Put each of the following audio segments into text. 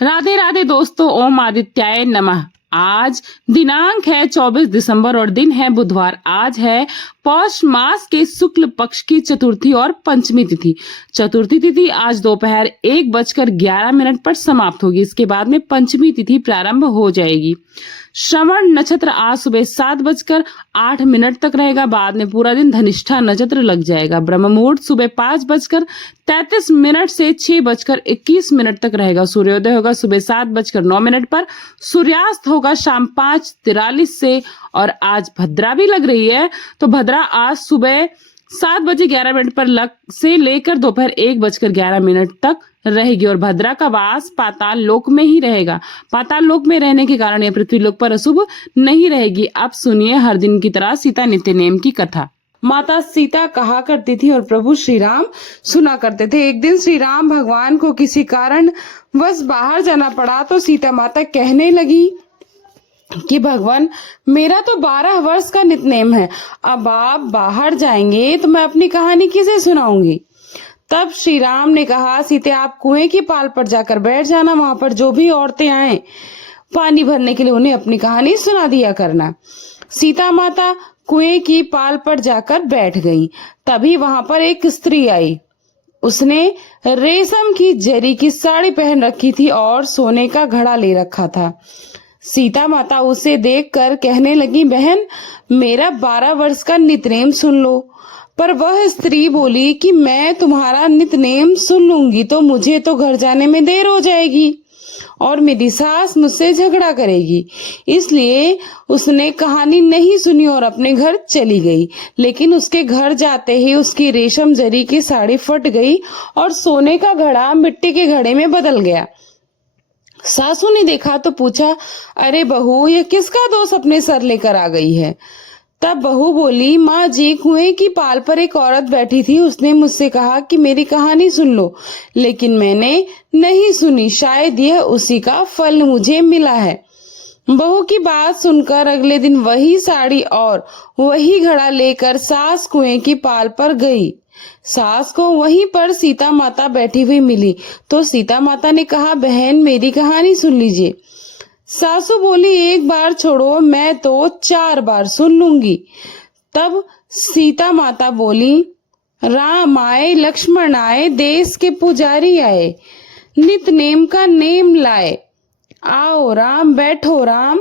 राधे राधे दोस्तों, ओम आदित्याय नमः। आज दिनांक है 24 दिसंबर और दिन है बुधवार। आज है पौष मास के शुक्ल पक्ष की चतुर्थी और पंचमी तिथि। चतुर्थी तिथि आज दोपहर 1:11 पर समाप्त होगी। इसके बाद में पंचमी तिथि प्रारंभ हो जाएगी। श्रवण नक्षत्र आज सुबह 7:08 तक रहेगा। बाद में पूरा दिन धनिष्ठा नक्षत्र लग जाएगा। ब्रह्म मुहूर्त सुबह 5:33 से 6:21 तक रहेगा। सूर्योदय होगा सुबह 7:09 पर। सूर्यास्त होगा शाम 5:43 से। और आज भद्रा भी लग रही है, तो भद्रा आज सुबह 7:11 पर से लेकर दोपहर 1:11 तक रहेगी। और भद्रा का वास पाताल लोक में ही रहेगा। पाताल लोक में रहने के कारण यह पृथ्वी लोक पर अशुभ नहीं रहेगी। अब सुनिए हर दिन की तरह सीता नित्य नेम की कथा। माता सीता कहा करती थी और प्रभु श्री राम सुना करते थे। एक दिन श्री राम भगवान को किसी कारण बस बाहर जाना पड़ा, तो सीता माता कहने लगी कि भगवान, मेरा तो 12 वर्ष का नित्यनेम है। अब आप बाहर जाएंगे तो मैं अपनी कहानी किसे सुनाऊंगी। तब श्री राम ने कहा, सीते आप कुएं की पाल पर जाकर बैठ जाना। वहां पर जो भी औरतें आए पानी भरने के लिए उन्हें अपनी कहानी सुना दिया करना। सीता माता कुएं की पाल पर जाकर बैठ गई। तभी वहां पर एक स्त्री आई। उसने रेशम की जरी की साड़ी पहन रखी थी और सोने का घड़ा ले रखा था। सीता माता उसे देखकर कहने लगी, बहन मेरा 12 वर्ष का नित्यनेम सुन लो। पर वह स्त्री बोली कि मैं तुम्हारा नित्यनेम सुन लूंगी तो मुझे तो घर जाने में देर हो जाएगी और मेरी सास मुझसे झगड़ा करेगी। इसलिए उसने कहानी नहीं सुनी और अपने घर चली गई। लेकिन उसके घर जाते ही उसकी रेशम जरी की साड़ी फट गई और सोने का घड़ा मिट्टी के घड़े में बदल गया। सासू ने देखा तो पूछा, अरे बहू, ये किसका दोष अपने सर लेकर आ गई है। तब बहू बोली, माँ जी, कुएं की पाल पर एक औरत बैठी थी। उसने मुझसे कहा कि मेरी कहानी सुन लो, लेकिन मैंने नहीं सुनी। शायद यह उसी का फल मुझे मिला है। बहू की बात सुनकर अगले दिन वही साड़ी और वही घड़ा लेकर सास कुएं की पाल पर गई। सास को वहीं पर सीता माता बैठी हुई मिली, तो सीता माता ने कहा, बहन मेरी कहानी सुन लीजिए। सासू बोली, एक बार छोड़ो, मैं तो 4 बार सुन लूंगी। तब सीता माता बोली, राम आए लक्ष्मण आए, देश के पुजारी आए, नित नेम का नेम लाए। आओ राम बैठो राम,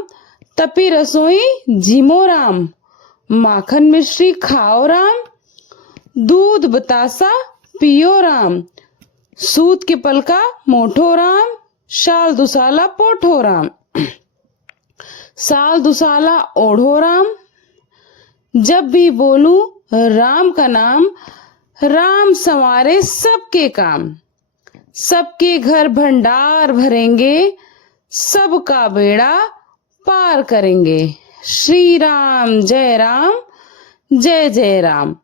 तपी रसोई जिमो राम, माखन मिश्री खाओ राम, दूध बतासा पियो राम, सूत के पलका मोठो राम, शाल दुसाला पोठो राम, साल दुसाला ओढ़ो राम। जब भी बोलू राम का नाम, राम संवारे सबके काम, सबके घर भंडार भरेंगे, सबका बेड़ा पार करेंगे। श्री राम जय राम, जय जय राम।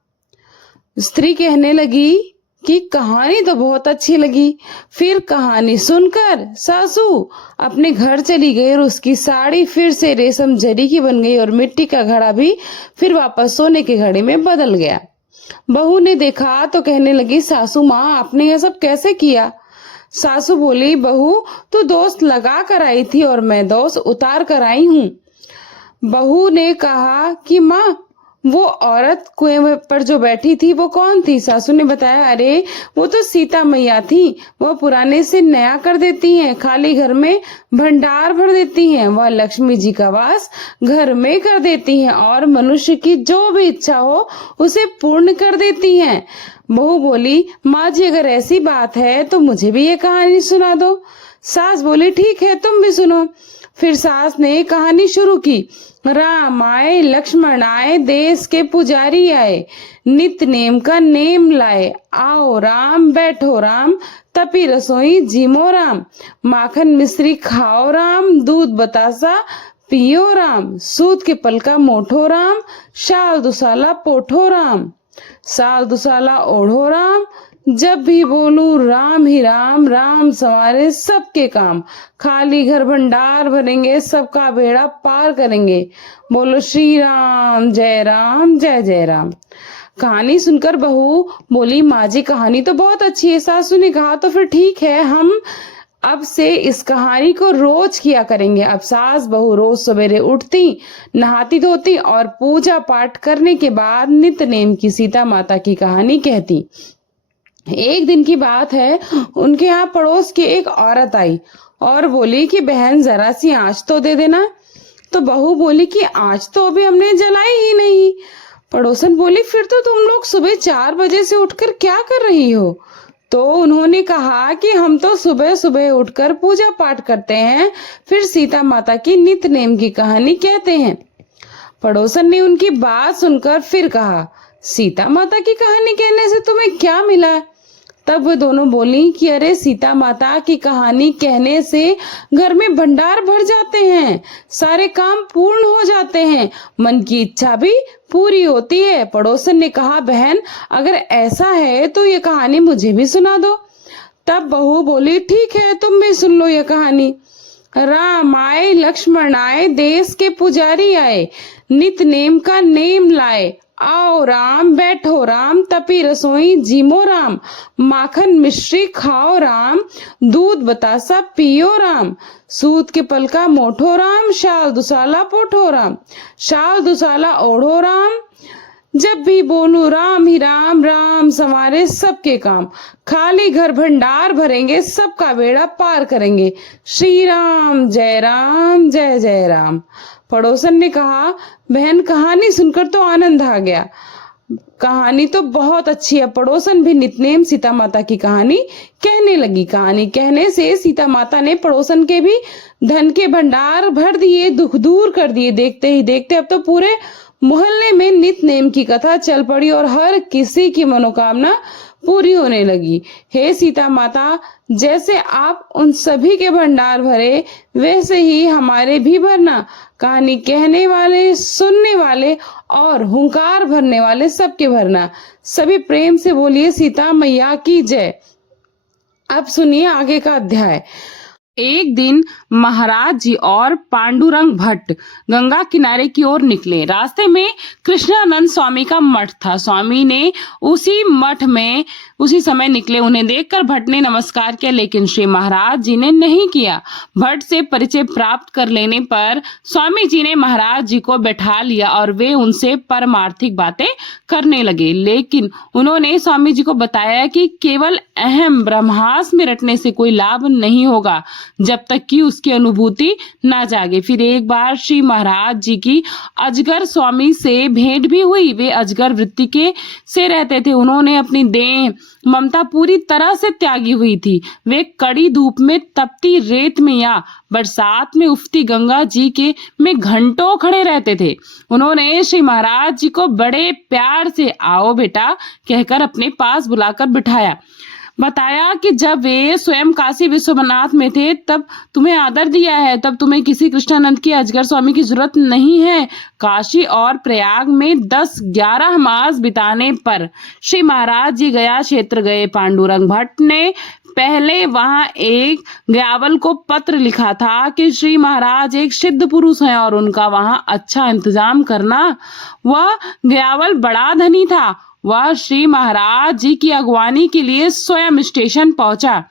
स्त्री कहने लगी कि कहानी तो बहुत अच्छी लगी। फिर कहानी सुनकर सासू अपने घर चली गई और उसकी साड़ी फिर से रेशम जरी की बन गई और मिट्टी का घड़ा भी फिर वापस सोने के घड़े में बदल गया। बहू ने देखा तो कहने लगी, सासू माँ, आपने यह सब कैसे किया। सासू बोली, बहू तू दोष लगा कर आई थी और मैं दोष उतार कर आई हूँ। बहू ने कहा कि माँ, वो औरत कुएं पर जो बैठी थी वो कौन थी। सासू ने बताया, अरे वो तो सीता मैया थी। वह पुराने से नया कर देती हैं, खाली घर में भंडार भर देती हैं। वह लक्ष्मी जी का वास घर में कर देती हैं और मनुष्य की जो भी इच्छा हो उसे पूर्ण कर देती हैं। बहू बोली, माँ जी, अगर ऐसी बात है तो मुझे भी ये कहानी सुना दो। सास बोली, ठीक है, तुम भी सुनो। फिर सास ने कहानी शुरू की। राम आए लक्ष्मण आए, देश के पुजारी आए, नित नेम का नेम लाए। आओ राम बैठो राम, तपी रसोई जिमो राम, माखन मिश्री खाओ राम, दूध बतासा पियो राम, सूत के पलका मोठो राम, शाल दुसाला पोठो राम, साल दुसाला ओढ़ो राम। जब भी बोलूं राम ही राम, राम संवारे सबके काम, खाली घर भंडार भरेंगे, सबका बेड़ा पार करेंगे। बोलो श्री राम जय जय राम। कहानी सुनकर बहू बोली, माँ जी कहानी तो बहुत अच्छी है। सासू ने कहा, तो फिर ठीक है, हम अब से इस कहानी को रोज किया करेंगे। अब सास बहू रोज सवेरे उठती, नहाती धोती और पूजा पाठ करने के बाद नित्य नेम की सीता माता की कहानी कहती। एक दिन की बात है, उनके यहाँ पड़ोस की एक औरत आई और बोली कि बहन जरा सी आँच तो दे देना। तो बहू बोली कि आँच तो अभी हमने जलाई ही नहीं। पड़ोसन बोली फिर तो तुम लोग सुबह 4 बजे से उठकर क्या कर रही हो? तो उन्होंने कहा कि हम तो सुबह सुबह उठकर पूजा पाठ करते हैं, फिर सीता माता की नित्य नेम की कहानी कहते हैं। पड़ोसन ने उनकी बात सुनकर फिर कहा, सीता माता की कहानी कहने से तुम्हें क्या मिला? तब वो दोनों बोली कि अरे सीता माता की कहानी कहने से घर में भंडार भर जाते हैं, सारे काम पूर्ण हो जाते हैं, मन की इच्छा भी पूरी होती है। पड़ोसन ने कहा, बहन अगर ऐसा है तो ये कहानी मुझे भी सुना दो। तब बहू बोली, ठीक है तुम भी सुन लो यह कहानी। राम आए लक्ष्मण आए, देश के पुजारी आए, नित नेम का नेम लाए। आओ राम बैठो राम, तपी रसोई जीमो राम, माखन मिश्री खाओ राम, दूध बतासा पियो राम, सूत के पलका मोठो राम, शाल दुसाला पोठो राम, शाल दुसाला ओढ़ो राम। जब भी बोलू राम ही राम, राम संवारे सबके काम, खाली घर भंडार भरेंगे, सबका बेड़ा पार करेंगे। श्री राम जय जय राम। पड़ोसन ने कहा, बहन कहानी सुनकर तो आनंद आ गया, कहानी तो बहुत अच्छी है। पड़ोसन भी नितनेम सीता माता की कहानी कहने लगी। कहानी कहने से सीता माता ने पड़ोसन के भी धन के भंडार भर दिए, दुख दूर कर दिए। देखते ही देखते अब तो पूरे मोहल्ले में नित नेम की कथा चल पड़ी और हर किसी की मनोकामना पूरी होने लगी। हे सीता माता, जैसे आप उन सभी के भंडार भरे, वैसे ही हमारे भी भरना। कहानी कहने वाले, सुनने वाले और हुंकार भरने वाले सबके भरना। सभी प्रेम से बोलिए सीता मैया की जय। अब सुनिए आगे का अध्याय। एक दिन महाराज जी और पांडुरंग भट्ट गंगा किनारे की ओर निकले। रास्ते में कृष्णानंद स्वामी का मठ था। स्वामी ने उसी मठ में उसी समय निकले। उन्हें देखकर भट्ट ने नमस्कार किया, लेकिन श्री महाराज जी ने नहीं किया। भट्ट से परिचय प्राप्त कर लेने पर स्वामी जी ने महाराज जी को बैठा लिया और वे उनसे परमार्थिक बातें करने लगे। लेकिन उन्होंने स्वामी जी को बताया कि केवल अहम ब्रह्मास्त्र में रटने से कोई लाभ नहीं होगा जब तक कि उसकी अनुभूति ना जागे। फिर एक बार श्री महाराज जी की अजगर स्वामी से भेंट भी हुई। वे अजगर वृत्ति के से रहते थे। उन्होंने अपनी देह ममता पूरी तरह से त्यागी हुई थी। वे कड़ी धूप में, तपती रेत में या बरसात में उफती गंगा जी के में घंटों खड़े रहते थे। उन्होंने श्री महाराज जी को बड़े प्यार से आओ बेटा कहकर अपने पास बुलाकर बिठाया। बताया कि जब वे स्वयं काशी विश्वनाथ में थे तब तुम्हें आदर दिया है, तब तुम्हें किसी कृष्णानंद की अजगर स्वामी की जरूरत नहीं है। काशी और प्रयाग में 10-11 मास बिताने पर श्री महाराज जी गया क्षेत्र गए। पांडुरंग भट्ट ने पहले वहां एक ग्यावल को पत्र लिखा था कि श्री महाराज एक सिद्ध पुरुष हैं और उनका वहां अच्छा इंतजाम करना। वह ग्यावल बड़ा धनी था। वह श्री महाराज जी की अगवानी के लिए स्वयं स्टेशन पहुंचा।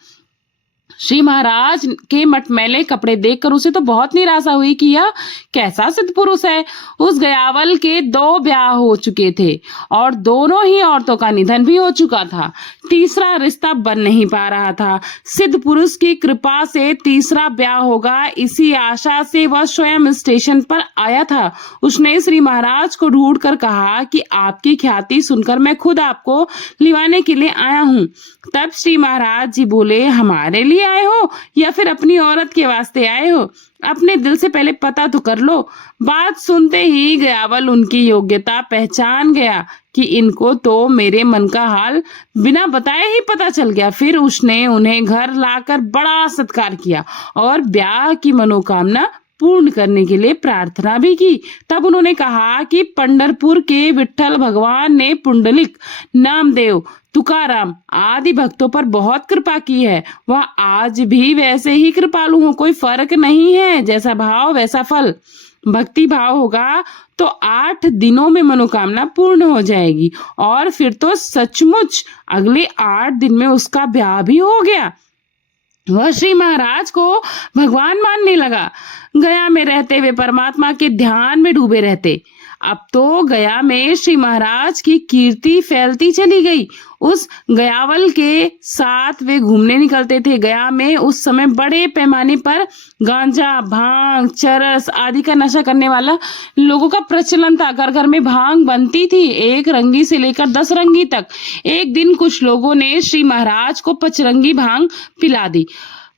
श्री महाराज के मटमैले कपड़े देखकर उसे तो बहुत निराशा हुई कि यह कैसा सिद्ध पुरुष है। उस गयावल के 2 ब्याह हो चुके थे और दोनों ही औरतों का निधन भी हो चुका था। तीसरा रिश्ता बन नहीं पा रहा था। सिद्ध पुरुष की कृपा से तीसरा ब्याह होगा, इसी आशा से वह स्वयं स्टेशन पर आया था। उसने श्री महाराज को ढूंढ कर कहा कि आपकी ख्याति सुनकर मैं खुद आपको लिवाने के लिए आया हूँ। तब श्री महाराज जी बोले, हमारे लिए आए हो या फिर अपनी औरत के वास्ते आए हो? अपने दिल से पहले पता तो कर लो। बात सुनते ही गयावल उनकी योग्यता पहचान गया कि इनको तो मेरे मन का हाल बिना बताए ही पता चल गया। फिर उसने उन्हें घर लाकर बड़ा सत्कार किया और ब्याह की मनोकामना पूर्ण करने के लिए प्रार्थना भी की। तब उन्होंने कहा कि पंढरपुर के विठ्ठल भगवान ने पुंडलिक, नामदेव, तुकाराम आदि भक्तों पर बहुत कृपा की है। वह आज भी वैसे ही कृपालु हो, कोई फर्क नहीं है। जैसा भाव वैसा फल। भक्ति भाव होगा तो 8 दिनों में मनोकामना पूर्ण हो जाएगी और फिर तो सचमुच अगले 8 दिन में उसका ब्याह भी हो गया। वह श्री महाराज को भगवान मानने लगा। गया में रहते वे परमात्मा के ध्यान में डूबे रहते। अब तो गया में श्री महाराज की कीर्ति फैलती चली गई। उस गयावल के साथ वे घूमने निकलते थे। गया में उस समय बड़े पैमाने पर गांजा, भांग, चरस आदि का नशा करने वाला लोगों का प्रचलन था। घर घर में भांग बनती थी, 1 रंगी से लेकर 10 रंगी तक। एक दिन कुछ लोगों ने श्री महाराज को 5 रंगी भांग पिला दी।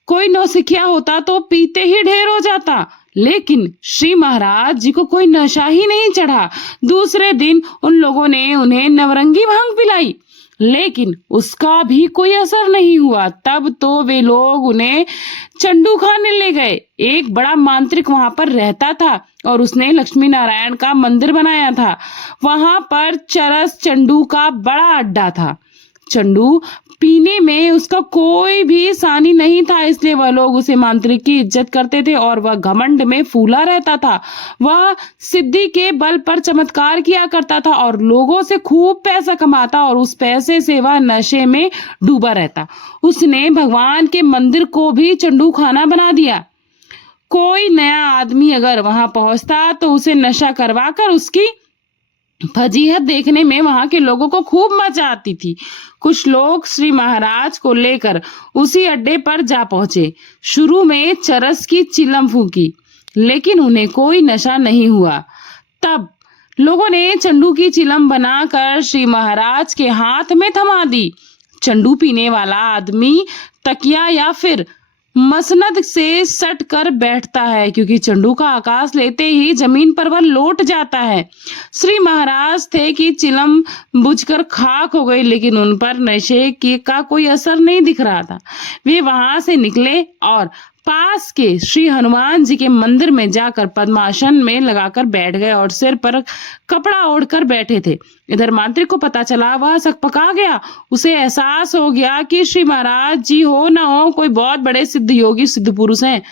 कोई नौसिखिया होता तो पीते ही ढेर हो जाता, लेकिन श्री महाराज जी को कोई नशा ही नहीं चढ़ा। दूसरे दिन उन लोगों ने उन्हें नवरंगी भांग पिलाई, लेकिन उसका भी कोई असर नहीं हुआ। तब तो वे लोग उन्हें चंडू खाने ले गए। एक बड़ा मांत्रिक वहां पर रहता था और उसने लक्ष्मी नारायण का मंदिर बनाया था। वहां पर चरस चंडू का बड़ा अड्डा था। चंडू पीने में उसका कोई भी सानी नहीं था, इसलिए वह लोग उसे मांत्रिक की इज्जत करते थे और वह घमंड में फूला रहता था। वह सिद्धि के बल पर चमत्कार किया करता था और लोगों से खूब पैसा कमाता और उस पैसे से वह नशे में डूबा रहता। उसने भगवान के मंदिर को भी चंडू खाना बना दिया। कोई नया आदमी अगर वहां पहुंचता तो उसे नशा करवाकर उसकी फजीहत देखने में वहां के लोगों को खूब मजा आती थी। कुछ लोग श्री महाराज को लेकर उसी अड्डे पर जा पहुंचे। शुरू में चरस की चिलम फूकी, लेकिन उन्हें कोई नशा नहीं हुआ। तब लोगों ने चंडू की चिलम बनाकर श्री महाराज के हाथ में थमा दी। चंडू पीने वाला आदमी तकिया या फिर मसनद से सट कर बैठता है, क्योंकि चंडू का आकाश लेते ही जमीन पर वह लौट जाता है। श्री महाराज थे कि चिलम बुझकर खाक हो गई, लेकिन उन पर नशे का कोई असर नहीं दिख रहा था। वे वहां से निकले और पास के श्री हनुमान जी के मंदिर में जाकर पद्मासन में लगाकर बैठ गए और सिर पर कपड़ा ओढ़कर बैठे थे। इधर मांत्रिक को पता चला, वह सकपका गया। उसे एहसास हो गया कि श्री महाराज जी हो न हो कोई बहुत बड़े सिद्ध योगी सिद्ध पुरुष हैं।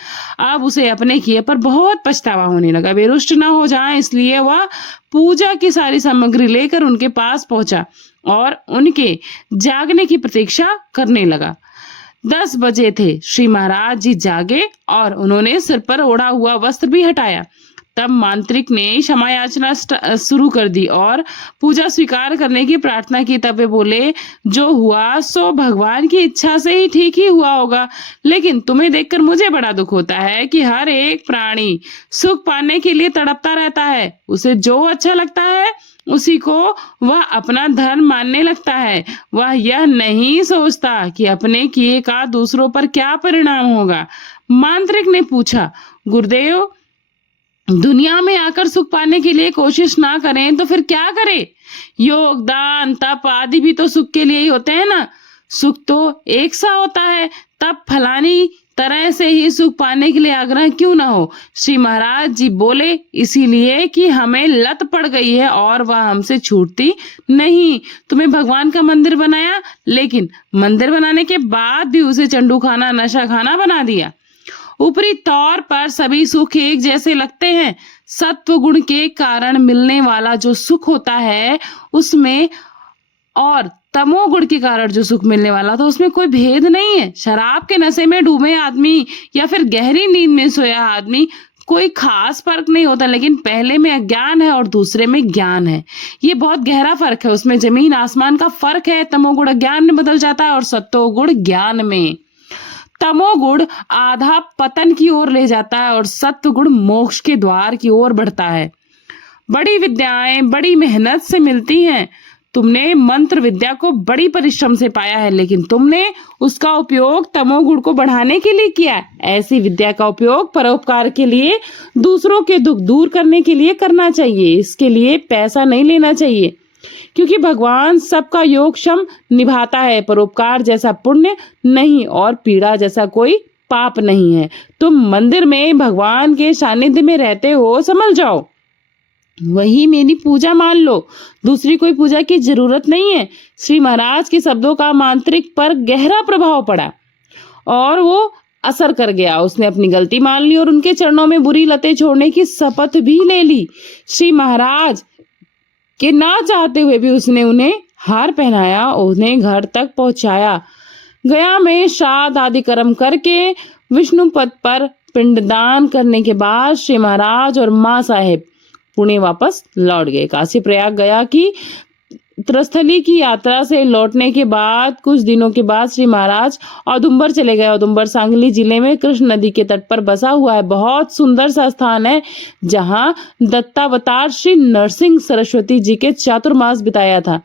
अब उसे अपने किए पर बहुत पछतावा होने लगा। वे रुष्ट न हो जाएं, इसलिए वह पूजा की सारी सामग्री लेकर उनके पास पहुंचा और उनके जागने की प्रतीक्षा करने लगा। 10 बजे थे। श्री महाराज जी जागे और उन्होंने सिर पर ओढ़ा हुआ वस्त्र भी हटाया। तब मांत्रिक ने क्षमा याचना शुरू कर दी और पूजा स्वीकार करने की प्रार्थना की। तब वे बोले, जो हुआ सो भगवान की इच्छा से ही ठीक ही हुआ होगा, लेकिन तुम्हें देखकर मुझे बड़ा दुख होता है कि हर एक प्राणी सुख पाने के लिए तड़पता रहता है। उसे जो अच्छा लगता है उसी को वह अपना धर्म मानने लगता है। वह यह नहीं सोचता कि अपने किए का दूसरों पर क्या परिणाम होगा। मांत्रिक ने पूछा, गुरुदेव, दुनिया में आकर सुख पाने के लिए कोशिश ना करें तो फिर क्या करें? योग, दान, तप आदि भी तो सुख के लिए ही होते हैं ना। सुख तो एक सा होता है, तब फलानी तरह से ही सुख पाने के लिए आग्रह क्यों ना हो? श्री महाराज जी बोले, इसीलिए कि हमें लत पड़ गई है और वह हमसे छूटती नहीं। तुम्हें भगवान का मंदिर बनाया, लेकिन मंदिर बनाने के बाद भी उसे चंडू खाना, नशा खाना बना दिया। ऊपरी तौर पर सभी सुख एक जैसे लगते हैं। सत्व गुण के कारण मिलने वाला जो सुख होता है उसमें और तमोगुण के कारण जो सुख मिलने वाला था उसमें कोई भेद नहीं है। शराब के नशे में डूबे आदमी या फिर गहरी नींद में सोया आदमी, कोई खास फर्क नहीं होता, लेकिन पहले में अज्ञान है और दूसरे में ज्ञान है। ये बहुत गहरा फर्क है, उसमें जमीन आसमान का फर्क है। तमोगुण अज्ञान में बदल जाता है और सत्वगुण ज्ञान में। तमोगुण आधा पतन की ओर ले जाता है और सत्वगुण मोक्ष के द्वार की ओर बढ़ता है। बड़ी विद्याएं बड़ी मेहनत से मिलती हैं। तुमने मंत्र विद्या को बड़ी परिश्रम से पाया है, लेकिन तुमने उसका उपयोग तमोगुण को बढ़ाने के लिए किया। ऐसी विद्या का उपयोग परोपकार के लिए, दूसरों के दुख दूर करने के लिए करना चाहिए। इसके लिए पैसा नहीं लेना चाहिए, क्योंकि भगवान सबका योगक्षम निभाता है। परोपकार जैसा पुण्य नहीं और पीड़ा जैसा कोई पाप नहीं है। तुम मंदिर में भगवान के सानिध्य में रहते हो, समझ जाओ, वही मेरी पूजा मान लो, दूसरी कोई पूजा की जरूरत नहीं है। श्री महाराज के शब्दों का मांत्रिक पर गहरा प्रभाव पड़ा और वो असर कर गया। उसने अपनी गलती मान ली और उनके चरणों में बुरी लतें छोड़ने की शपथ भी ले ली। श्री महाराज के ना चाहते हुए भी उसने उन्हें हार पहनाया, उन्हें घर तक पहुंचाया। गया में श्राद्ध आदि कर्म करके विष्णु पद पर पिंडदान करने के बाद श्री महाराज और मां साहेब पुणे वापस लौट गए। काशी प्रयाग गया की त्रस्थली की यात्रा से लौटने के बाद कुछ दिनों के बाद श्री महाराज औदुंबर चले गए। औदुंबर सांगली जिले में कृष्ण नदी के तट पर बसा हुआ है। बहुत सुंदर सा स्थान है जहां दत्तावतार श्री नरसिंह सरस्वती जी के चातुर्मास बिताया था।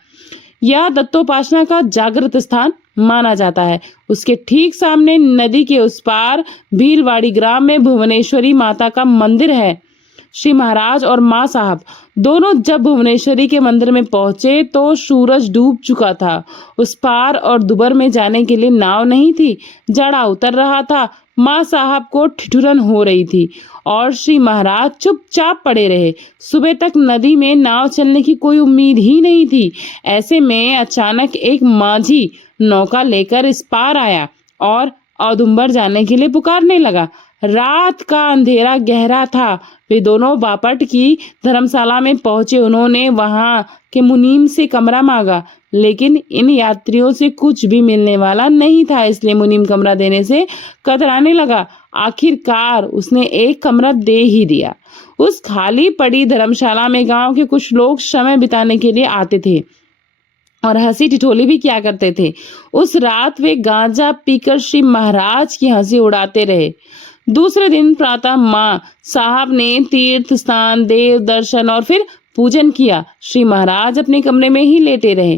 यह दत्तोपासना का जागृत स्थान माना जाता है। उसके ठीक सामने नदी के उस पार भीलवाड़ी ग्राम में भुवनेश्वरी माता का मंदिर है। श्री महाराज और मां साहब दोनों जब भुवनेश्वरी के मंदिर में पहुंचे तो सूरज डूब चुका था। उस पार और दुबर में जाने के लिए नाव नहीं थी। जाड़ा उतर रहा था। मां साहब को ठिठुरन हो रही थी और श्री महाराज चुपचाप पड़े रहे। सुबह तक नदी में नाव चलने की कोई उम्मीद ही नहीं थी। ऐसे में अचानक एक माझी नौका लेकर इस पार आया और औदुंबर जाने के लिए पुकारने लगा। रात का अंधेरा गहरा था। वे दोनों बापट की धर्मशाला में पहुंचे। उन्होंने वहां के मुनीम से कमरा मांगा, लेकिन इन यात्रियों से कुछ भी मिलने वाला नहीं था, इसलिए मुनीम कमरा देने से कतराने लगा। आखिरकार उसने एक कमरा दे ही दिया। उस खाली पड़ी धर्मशाला में गांव के कुछ लोग समय बिताने के लिए आते थे और हंसी ठिठोली भी किया करते थे। उस रात वे गांजा पीकर श्री महाराज की हंसी उड़ाते रहे। दूसरे दिन प्रातः मां साहब ने तीर्थ स्नान, देव दर्शन और फिर पूजन किया। श्री महाराज अपने कमरे में ही लेटे रहे,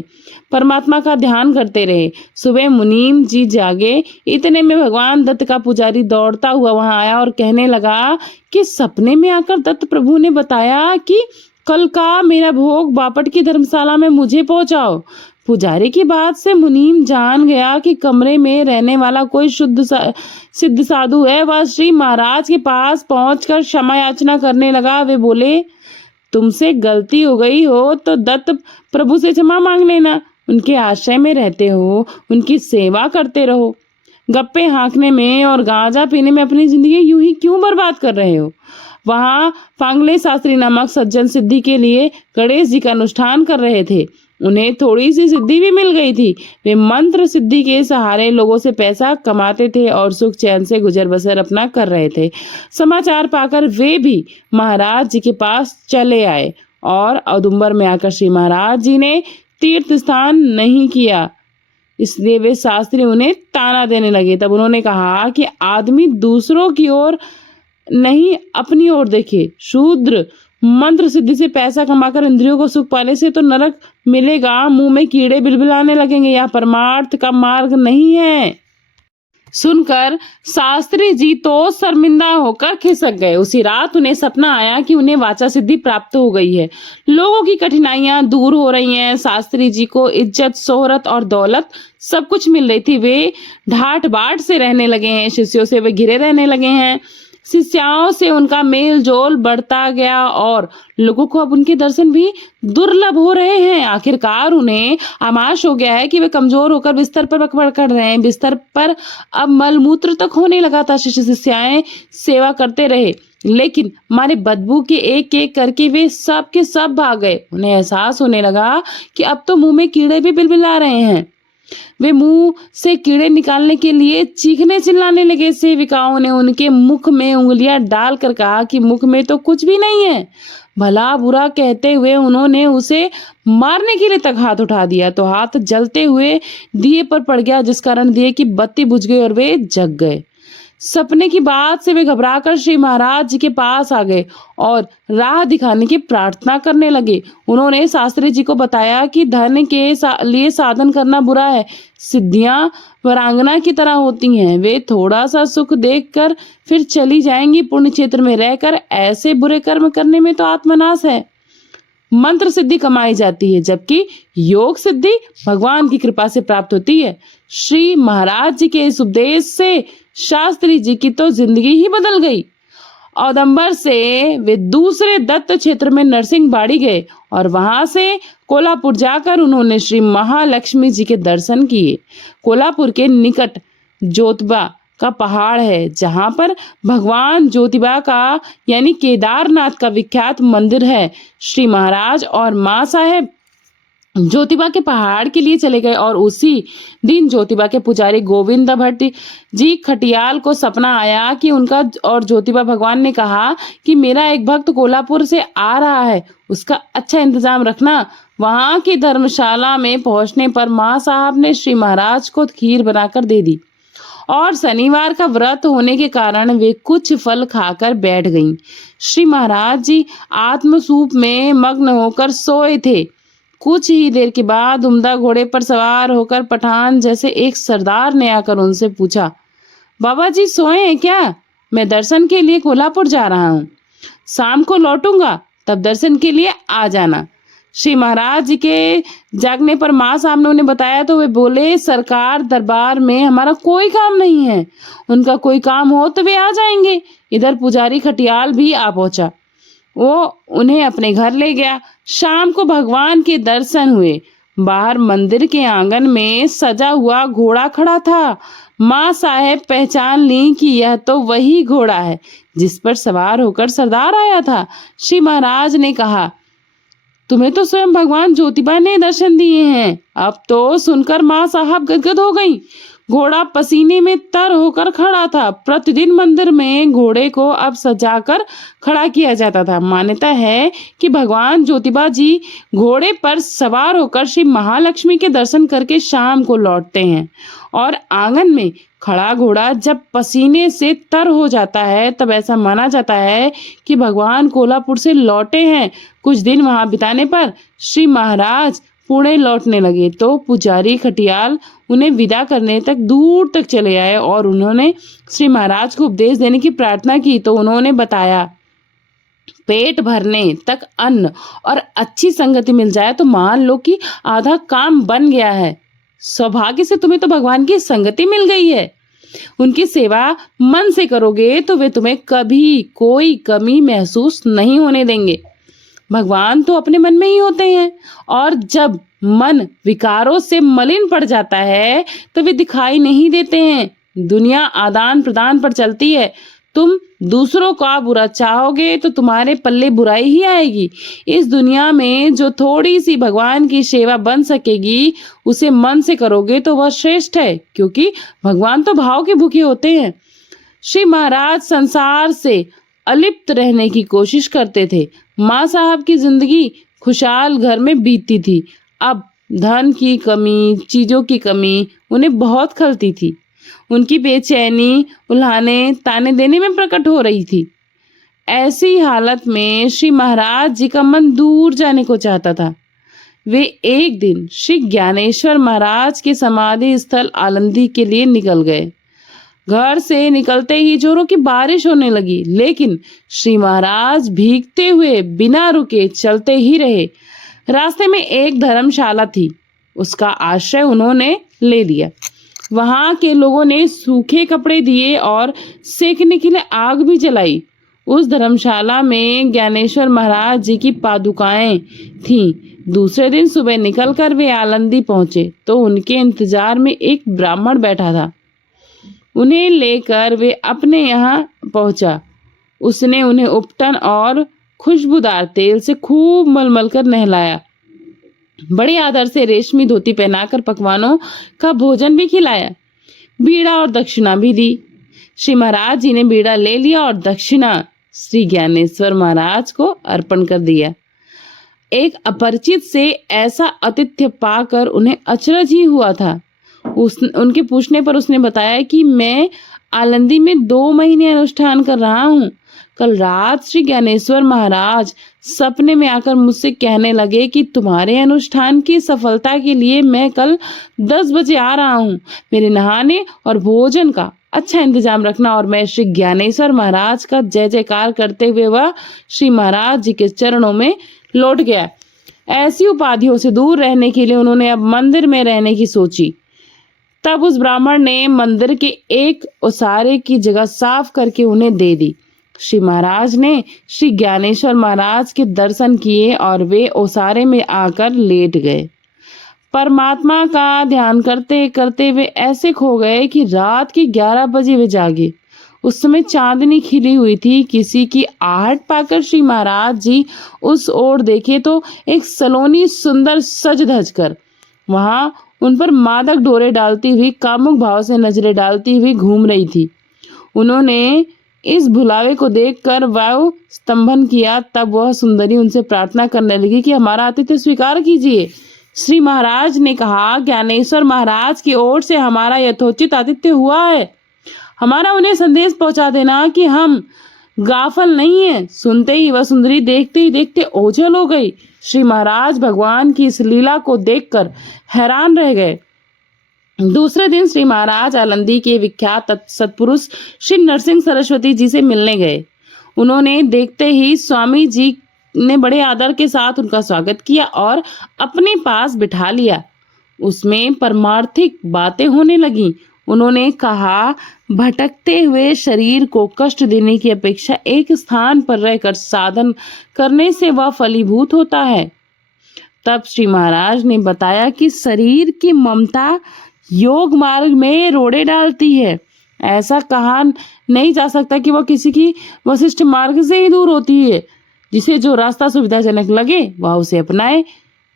परमात्मा का ध्यान करते रहे। सुबह मुनीम जी जागे। इतने में भगवान दत्त का पुजारी दौड़ता हुआ वहां आया और कहने लगा कि सपने में आकर दत्त प्रभु ने बताया कि कल का मेरा भोग बापट की धर्मशाला में मुझे पहुंचाओ। पुजारी की बात से मुनीम जान गया कि कमरे में रहने वाला कोई सिद्ध साधु है। वह श्री महाराज के पास पहुंचकर क्षमा याचना करने लगा। वे बोले, तुमसे गलती हो गई हो तो दत्त प्रभु से क्षमा मांग लेना। उनके आश्रय में रहते हो, उनकी सेवा करते रहो। गप्पे हाँकने में और गांजा पीने में अपनी जिंदगी यूं ही क्यों बर्बाद कर रहे हो। वहां पांगले शास्त्री नामक सज्जन सिद्धि के लिए गणेश जी का अनुष्ठान कर रहे थे। उन्हें थोड़ी सी सिद्धि भी मिल गई थी। वे मंत्र सिद्धि के सहारे लोगों से पैसा कमाते थे और सुख चैन से गुजर बसर अपना कर रहे थे। समाचार पाकर वे भी महाराज जी के पास चले आए और औदुंबर में आकर श्री महाराज जी ने तीर्थ स्थान नहीं किया, इसलिए वे शास्त्री उन्हें ताना देने लगे। तब उन्होंने कहा कि आदमी दूसरों की ओर नहीं अपनी ओर देखे। शूद्र मंत्र सिद्धि से पैसा कमाकर इंद्रियों को सुख पाने से तो नरक मिलेगा, मुंह में कीड़े बिलबिलाने लगेंगे। यह परमार्थ का मार्ग नहीं है। सुनकर शास्त्री जी तो शर्मिंदा होकर खिसक गए। उसी रात उन्हें सपना आया कि उन्हें वाचा सिद्धि प्राप्त हो गई है, लोगों की कठिनाइयां दूर हो रही हैं। शास्त्री जी को इज्जत, शोहरत और दौलत सब कुछ मिल रही थी। वे ढाट बाट से रहने लगे हैं, शिष्यों से वे घिरे रहने लगे हैं। शिष्याओं से उनका मेल जोल बढ़ता गया और लोगों को अब उनके दर्शन भी दुर्लभ हो रहे हैं। आखिरकार उन्हें आमाश हो गया है कि वे कमजोर होकर बिस्तर पर पकड़ कर रहे हैं। बिस्तर पर अब मलमूत्र तक होने लगा था। शिष्य शिष्याएं सेवा करते रहे, लेकिन मारे बदबू के एक एक करके वे सब के सब भाग गए। उन्हें एहसास होने लगा कि अब तो मुंह में कीड़े भी बिलबिला रहे हैं। वे मुंह से कीड़े निकालने के लिए चीखने चिल्लाने लगे। सेविकाओं ने उनके मुख में उंगलियां डालकर कहा कि मुख में तो कुछ भी नहीं है। भला बुरा कहते हुए उन्होंने उसे मारने के लिए तक हाथ उठा दिया तो हाथ जलते हुए दिए पर पड़ गया, जिस कारण दिए की बत्ती बुझ गई और वे जग गए। सपने की बात से वे घबराकर श्री महाराज जी के पास आ गए और राह दिखाने की प्रार्थना करने लगे। उन्होंने शास्त्री जी को बताया कि धन के लिए साधन करना बुरा है। सिद्धियां वरांगना की तरह होती हैं, वे थोड़ा सा सुख देखकर फिर चली जाएंगी। पुण्य क्षेत्र में रहकर ऐसे बुरे कर्म करने में तो आत्मनाश है। मंत्र सिद्धि कमाई जाती है, जबकि योग सिद्धि भगवान की कृपा से प्राप्त होती है। श्री महाराज जी के इस उपदेश से शास्त्री जी की तो जिंदगी ही बदल गई। औदंबर से वे दूसरे दत्त क्षेत्र में नरसिंहबाड़ी गए और वहां से कोल्हापुर जाकर उन्होंने श्री महालक्ष्मी जी के दर्शन किए। कोल्हापुर के निकट ज्योतिबा का पहाड़ है, जहां पर भगवान ज्योतिबा का यानी केदारनाथ का विख्यात मंदिर है। श्री महाराज और मां साहेब ज्योतिबा के पहाड़ के लिए चले गए और उसी दिन ज्योतिबा के पुजारी गोविंद भट्ट जी खटियाल को सपना आया कि उनका और ज्योतिबा भगवान ने कहा कि मेरा एक भक्त कोल्हापुर से आ रहा है, उसका अच्छा इंतजाम रखना। वहां की धर्मशाला में पहुंचने पर माँ साहब ने श्री महाराज को खीर बनाकर दे दी और शनिवार का व्रत होने के कारण वे कुछ फल खाकर बैठ गईं। श्री महाराज जी आत्मसूप में मग्न होकर सोए थे। कुछ ही देर के बाद उम्दा घोड़े पर सवार होकर पठान जैसे एक सरदार ने आकर उनसे पूछा, बाबा जी सोए हैं क्या? मैं दर्शन के लिए कोल्हापुर जा रहा हूँ, शाम को लौटूंगा, तब दर्शन के लिए आ जाना। श्री महाराज जी के जागने पर माँ साहब ने उन्हें बताया तो वे बोले, सरकार दरबार में हमारा कोई काम नहीं है, उनका कोई काम हो तो वे आ जाएंगे। इधर पुजारी खटियाल भी आ पहुंचा, वो उन्हें अपने घर ले गया। शाम को भगवान के दर्शन हुए। बाहर मंदिर के आंगन में सजा हुआ घोड़ा खड़ा था। माँ साहेब पहचान ली कि यह तो वही घोड़ा है जिस पर सवार होकर सरदार आया था। श्री महाराज ने कहा, तुम्हें तो स्वयं भगवान ज्योतिबा ने दर्शन दिए हैं। अब तो सुनकर माँ साहब गदगद हो गईं। घोड़ा पसीने में तर होकर खड़ा था। प्रतिदिन मंदिर में घोड़े को अब सजाकर खड़ा किया जाता था। मान्यता है कि भगवान ज्योतिबा जी घोड़े पर सवार होकर श्री महालक्ष्मी के दर्शन करके शाम को लौटते हैं और आंगन में खड़ा घोड़ा जब पसीने से तर हो जाता है तब ऐसा माना जाता है कि भगवान कोल्हापुर से लौटे हैं। कुछ दिन वहां बिताने पर श्री महाराज पुणे लौटने लगे तो पुजारी खटियाल उन्हें विदा करने तक दूर तक चले आए और उन्होंने श्री महाराज को उपदेश देने की प्रार्थना की तो उन्होंने बताया, पेट भरने तक अन्न और अच्छी संगति मिल जाए तो मान लो कि आधा काम बन गया है। सौभाग्य से तुम्हें तो भगवान की संगति मिल गई है। उनकी सेवा मन से करोगे तो वे तुम्हें कभी कोई कमी महसूस नहीं होने देंगे। भगवान तो अपने मन में ही होते हैं और जब मन विकारों से मलिन पड़ जाता है तो वे दिखाई नहीं देते हैं। दुनिया आदान प्रदान पर चलती है। तुम दूसरों का बुरा चाहोगे तो तुम्हारे पल्ले बुराई ही आएगी। इस दुनिया में जो थोड़ी सी भगवान की सेवा बन सकेगी उसे मन से करोगे तो वह श्रेष्ठ है, क्योंकि भगवान तो भाव के भूखे होते हैं। श्री महाराज संसार से अलिप्त रहने की कोशिश करते थे। माँ साहब की जिंदगी खुशहाल घर में बीतती थी। अब धन की कमी, चीजों की कमी उन्हें बहुत खलती थी। उनकी बेचैनी उल्हाने ताने देने में प्रकट हो रही थी। ऐसी हालत में श्री महाराज जी का मन दूर जाने को चाहता था। वे एक दिन श्री ज्ञानेश्वर महाराज के समाधि स्थल आलंदी के लिए निकल गए। घर से निकलते ही जोरों की बारिश होने लगी, लेकिन श्री महाराज भीगते हुए बिना रुके चलते ही रहे। रास्ते में एक धर्मशाला थी, उसका आश्रय उन्होंने ले लिया। वहां के लोगों ने सूखे कपड़े दिए और सेकने के लिए आग भी जलाई। उस धर्मशाला में ज्ञानेश्वर महाराज जी की पादुकाएं थीं। दूसरे दिन सुबह निकलकर वे आलंदी पहुंचे तो उनके इंतजार में एक ब्राह्मण बैठा था। उन्हें लेकर वे अपने यहाँ पहुंचा। उसने उन्हें उपटन और खुशबूदार तेल से खूब मलमल कर नहलाया। बड़े आदर से रेशमी धोती पहनाकर पकवानों का भोजन भी खिलाया। बीड़ा और दक्षिणा भी दी। श्री महाराज जी ने बीड़ा ले लिया और दक्षिणा श्री ज्ञानेश्वर महाराज को अर्पण कर दिया। एक अपरिचित से ऐसा आतिथ्य पाकर उन्हें अचरज ही हुआ था। उनके पूछने पर उसने बताया कि मैं आलंदी में 2 महीने अनुष्ठान कर रहा हूँ। कल रात श्री ज्ञानेश्वर महाराज सपने में आकर मुझसे कहने लगे कि तुम्हारे अनुष्ठान की सफलता के लिए मैं कल 10 बजे आ रहा हूँ। मेरे नहाने और भोजन का अच्छा इंतजाम रखना। और मैं श्री ज्ञानेश्वर महाराज का जय जयकार करते हुए वह श्री महाराज जी के चरणों में लौट गया। ऐसी उपाधियों से दूर रहने के लिए उन्होंने अब मंदिर में रहने की सोची। तब उस ब्राह्मण ने मंदिर के एक ओसारे की जगह साफ करके उन्हें दे दी। श्री महाराज ने श्री ज्ञानेश्वर महाराज के दर्शन किए और वे ओसारे में आकर लेट गए। परमात्मा का ध्यान करते करते वे ऐसे खो गए कि रात के 11 बजे वे जागे। उस समय चांदनी खिली हुई थी। किसी की आहट पाकर श्री महाराज जी उस ओर देखे तो एक सलोनी सुंदर सज धज कर वहां उन पर मादक डोरे डालती हुई, कामुक भाव से नजरें डालती हुई घूम रही थी। उन्होंने इस भुलावे को देखकर वायु स्तंभन किया। तब वह सुंदरी उनसे प्रार्थना करने लगी कि हमारा आतिथ्य स्वीकार कीजिए। श्री महाराज ने कहा, ज्ञानेश्वर महाराज की ओर से हमारा यथोचित आतिथ्य हुआ है। हमारा उन्हें संदेश पहुंचा देना कि हम गाफल नहीं है। सुनते ही वह सुंदरी देखते ही देखते ओझल हो गई। श्री महाराज भगवान की इस लीला को देखकर हैरान रह गए। दूसरे दिन श्री महाराज आलंदी के विख्यात सत्पुरुष श्री नरसिंह सरस्वती जी से मिलने गए। उन्होंने देखते ही स्वामी जी ने बड़े आदर के साथ उनका स्वागत किया और अपने पास बिठा लिया। उसमें परमार्थिक बातें होने लगी। उन्होंने कहा, भटकते हुए शरीर को कष्ट देने की अपेक्षा एक स्थान पर रहकर साधन करने से वह फलीभूत होता है। तब श्री महाराज ने बताया कि शरीर की ममता योग मार्ग में रोड़े डालती है। ऐसा कहा नहीं जा सकता कि वह किसी की वशिष्ठ मार्ग से ही दूर होती है। जिसे जो रास्ता सुविधाजनक लगे वह उसे अपनाए।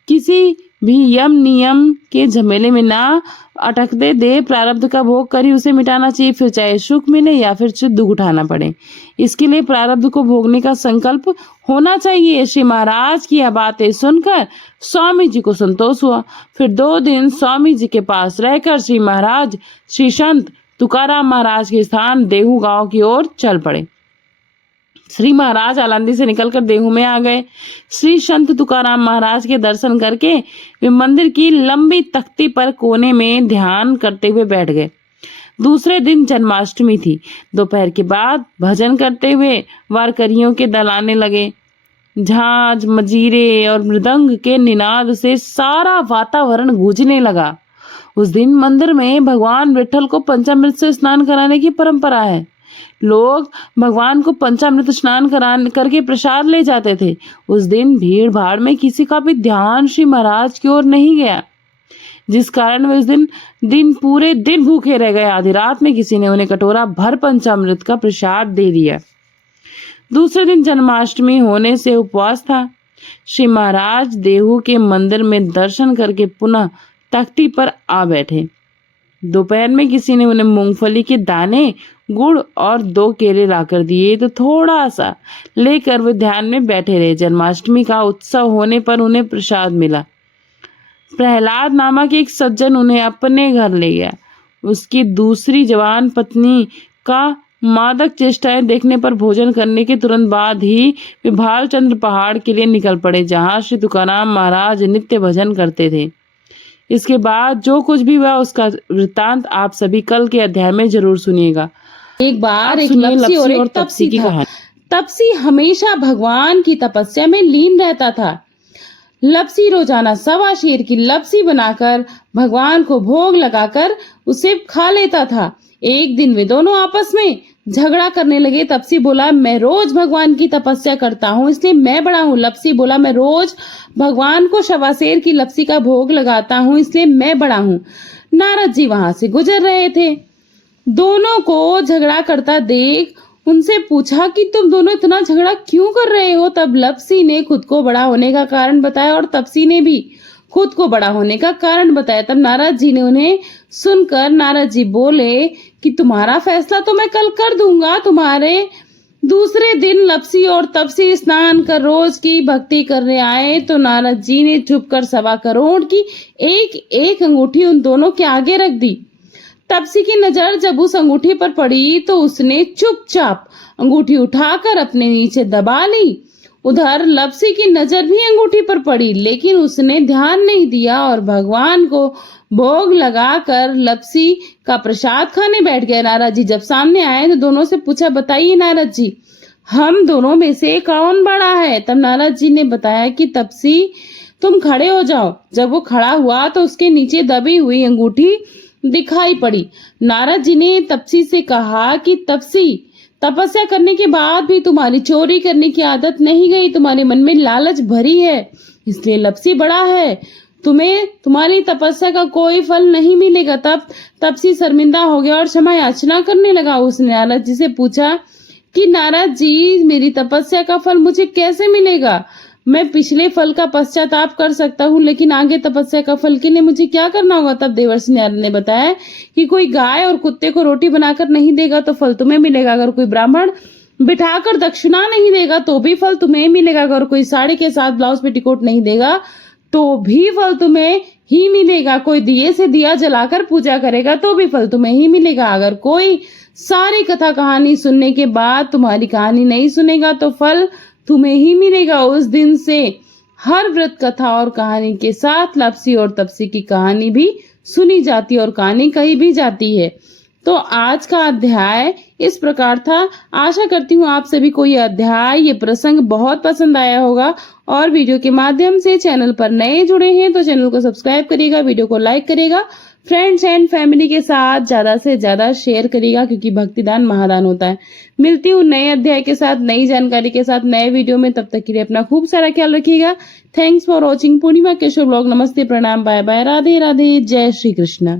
किसी भी यम नियम के झमेले में ना अटकते देह प्रारब्ध का भोग कर ही उसे मिटाना चाहिए, फिर चाहे सुख मिले या फिर दुख उठाना पड़े। इसके लिए प्रारब्ध को भोगने का संकल्प होना चाहिए। श्री महाराज की यह बातें सुनकर स्वामी जी को संतोष हुआ। फिर 2 दिन स्वामी जी के पास रहकर श्री महाराज श्री संत तुकाराम महाराज के स्थान देहू गांव की ओर चल पड़े। श्री महाराज आलंदी से निकलकर देहू में आ गए। श्री संत तुकाराम महाराज के दर्शन करके वे मंदिर की लंबी तख्ती पर कोने में ध्यान करते हुए बैठ गए। दूसरे दिन जन्माष्टमी थी। दोपहर के बाद भजन करते हुए वारकरियों के दल आने लगे। झांझ, मजीरे और मृदंग के निनाद से सारा वातावरण गूंजने लगा। उस दिन मंदिर में भगवान विठ्ठल को पंचामृत से स्नान कराने की परंपरा है। लोग भगवान को पंचामृत स्नान करके प्रसाद ले जाते थे। उस दिन भीड़ भाड़ में किसी का भी ध्यान श्री महाराज की ओर नहीं गया, जिस कारण वे उस दिन पूरे दिन भूखे रह गए। आधी रात में किसी ने उन्हें कटोरा भर पंचामृत का प्रसाद दे दिया। दूसरे दिन जन्माष्टमी होने से उपवास था। श्री महाराज देहू के मंदिर में दर्शन करके पुनः तख्ती पर आ बैठे। दोपहर में किसी ने उन्हें मूंगफली के दाने, गुड़ और 2 केले लाकर दिए तो थोड़ा सा लेकर वे ध्यान में बैठे रहे। जन्माष्टमी का उत्सव होने पर उन्हें प्रसाद मिला। प्रहलाद नामक एक सज्जन उन्हें अपने घर ले गया। उसकी दूसरी जवान पत्नी का मादक चेष्टाएं देखने पर भोजन करने के तुरंत बाद ही वे भालचंद्र पहाड़ के लिए निकल पड़े, जहां श्री तुकाराम महाराज नित्य भजन करते थे। इसके बाद जो कुछ भी हुआ उसका वृत्तांत आप सभी कल के अध्याय में जरूर सुनिएगा। एक बार एक लपसी और एक तपसी की कहानी। तपसी हमेशा भगवान की तपस्या में लीन रहता था। लपसी रोजाना 1.25 शेर की लपसी बनाकर भगवान को भोग लगाकर उसे खा लेता था। एक दिन वे दोनों आपस में झगड़ा करने लगे। तपसी बोला, मैं रोज भगवान की तपस्या करता हूँ इसलिए मैं बड़ा हूँ। लपसी बोला, मैं रोज भगवान को 1.25 शेर की लपसी का भोग लगाता हूँ इसलिए मैं बड़ा हूँ। नारद जी वहां से गुजर रहे थे। दोनों को झगड़ा करता देख उनसे पूछा कि तुम दोनों इतना झगड़ा क्यों कर रहे हो। तब लपसी ने खुद को बड़ा होने का कारण बताया और तपसी ने भी खुद को बड़ा होने का कारण बताया। तब नारद जी ने उन्हें सुनकर नारद जी बोले कि तुम्हारा फैसला तो मैं कल कर दूंगा। तुम्हारे दूसरे दिन लपसी और तपसी स्नान कर रोज की भक्ति करने आए तो नारद जी ने छुपकर 1.25 करोड़ की एक अंगूठी उन दोनों के आगे रख दी। तपसी की नजर जब उस अंगूठी पर पड़ी तो उसने चुपचाप अंगूठी उठाकर अपने नीचे दबा ली। उधर लपसी की नजर भी अंगूठी पर पड़ी, लेकिन उसने ध्यान नहीं दिया और भगवान को भोग लगाकर लपसी का प्रसाद खाने बैठ गए। नारद जी जब सामने आए तो दोनों से पूछा, बताइए नारद जी, हम दोनों में से कौन बड़ा है। तब नारद जी ने बताया कि तपसी तुम खड़े हो जाओ। जब वो खड़ा हुआ तो उसके नीचे दबी हुई अंगूठी दिखाई पड़ी। नारद जी ने तपसी से कहा कि तपसी, तपस्या करने के बाद भी तुम्हारी चोरी करने की आदत नहीं गई। तुम्हारे मन में लालच भरी है, इसलिए लपसी बड़ा है। तुम्हें तुम्हारी तपस्या का कोई फल नहीं मिलेगा। तब तपसी शर्मिंदा हो गया और क्षमा याचना करने लगा। उसने नारद जी से पूछा कि नारद जी, मेरी तपस्या का फल मुझे कैसे मिलेगा? मैं पिछले फल का पश्चाताप कर सकता हूँ, लेकिन आगे तपस्या का फल के लिए मुझे क्या करना होगा? तब देवर्षि नारद ने बताया कि कोई गाय और कुत्ते को रोटी बनाकर नहीं देगा तो फल तुम्हें मिलेगा। अगर कोई ब्राह्मण बिठाकर दक्षिणा नहीं देगा तो भी फल तुम्हें मिलेगा। अगर कोई साड़ी के साथ ब्लाउज पेटीकोट नहीं देगा तो भी फल तुम्हें ही मिलेगा। कोई दिए से दिया जलाकर पूजा करेगा तो भी फल तुम्हें ही मिलेगा। अगर कोई सारी कथा कहानी सुनने के बाद तुम्हारी कहानी नहीं सुनेगा तो फल तुम्हें ही मिलेगा। उस दिन से हर व्रत कथा और कहानी के साथ लपसी और तपसी की कहानी भी सुनी जाती है और कहानी कही भी जाती है। तो आज का अध्याय इस प्रकार था। आशा करती हूँ आप सभी को ये अध्याय, ये प्रसंग बहुत पसंद आया होगा और वीडियो के माध्यम से चैनल पर नए जुड़े हैं तो चैनल को सब्सक्राइब करिएगा, वीडियो को लाइक करिएगा, फ्रेंड्स एंड फैमिली के साथ ज्यादा से ज्यादा शेयर करिएगा, क्योंकि भक्तिदान महादान होता है। मिलती हूँ नए अध्याय के साथ, नई जानकारी के साथ, नए वीडियो में। तब तक के लिए अपना खूब सारा ख्याल रखिएगा। Thanks for watching. Purnima Keshav blog. नमस्ते, प्रणाम, बाय बाय, राधे राधे, जय श्री कृष्ण।